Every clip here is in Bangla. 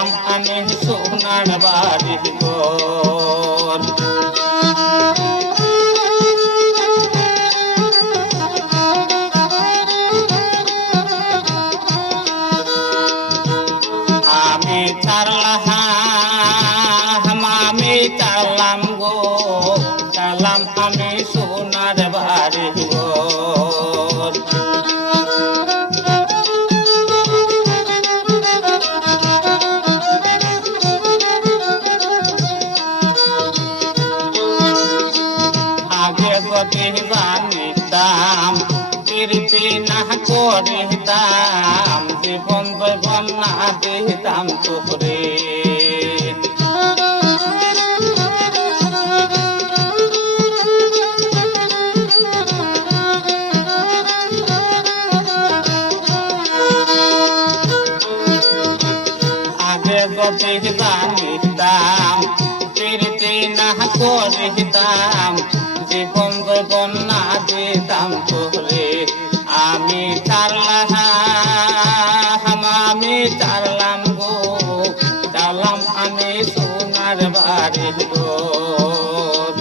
চালাম আমি সোনার বাড়ির ঘর। আমি চালাম গো চালাম আমি সোনার বাড়ির ঘর। আগে যদি জানিতাম প্রীতি না করিতাম জীবন জীবন না দিতাম তোরে। আগে যদি জানিতাম প্রীতি না করিতাম জীবন জীবন না দিতাম তোরে। আমি চালাম গো চালাম আমি সোনার বাড়ির ঘর।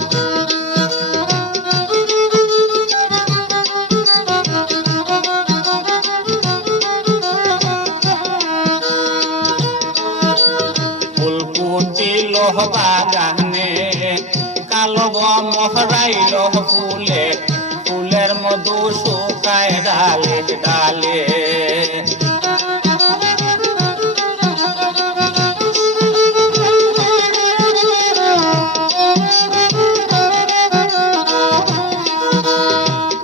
ফুলকুটিল বাগানে কালো মহরাইল ফুলে ফুলের মধু শুকায় ডালে ডালে।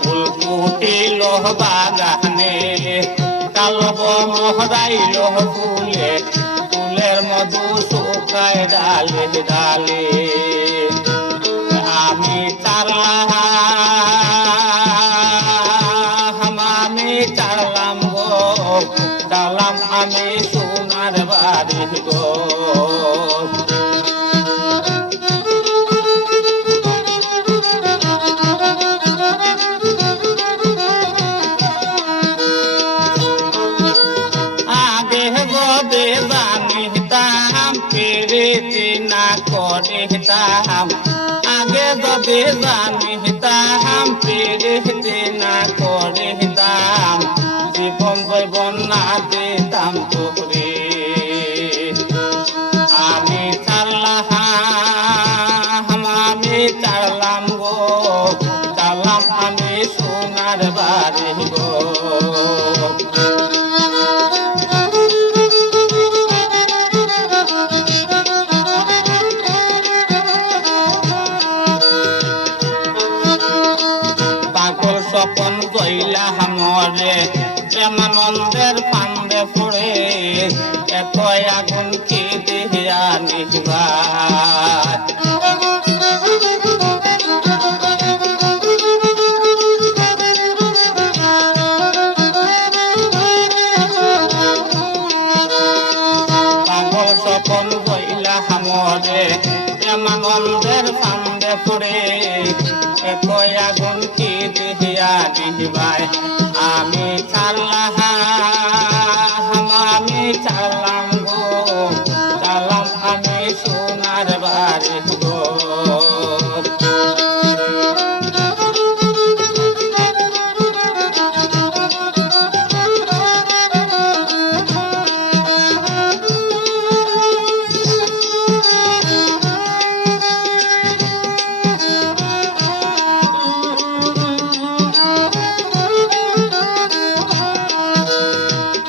ফুলকুটিল বাগানে কালো মহরাইল ফুলে ফুলের মধু শুকায় ডালে ডালে। আমি চালাম গো চালাম আমি সোনার বাড়ির ঘর। আগে গদে জানিতাম প্রীতি না করিতাম আগে যদি জানিতাম প্রীতি না করিতাম জীবন জীবন না দিতাম তোরে। আমি চালাম গো চালাম আমি সোনার বাড়ির ঘর। পাগল স্বপন গইলা মরে প্রেমানন্দের ফান্দে পড়ে এত আগুন কি দেহিয়া নিহিবার। পাগল স্বপন গইলা মরে প্রেমানন্দের ফান্দে পড়ে এত আগুন কি দেহিয়া নিহিবার। আমি চালাম গো চালাম আমি সোনার বাড়ির ঘর।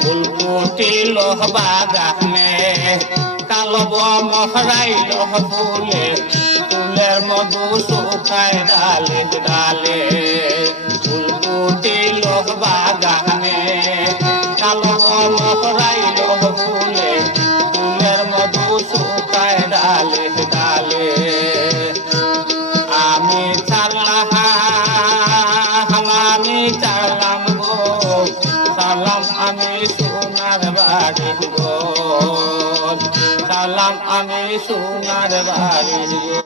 ফুলকুটিল বাগানে কালো মহরাইল ফুলে ফুলের মধু শুকায় ডালে ডালে। ফুলকুটিল বাগানে কালো মহরাইল ফুলে ফুলের মধু শুকায় ডালে ডালে। আমি চালাম গো চালাম আমি সোনার বাড়ির ঘর। চালাম আমি সোনার বাড়ির ঘর।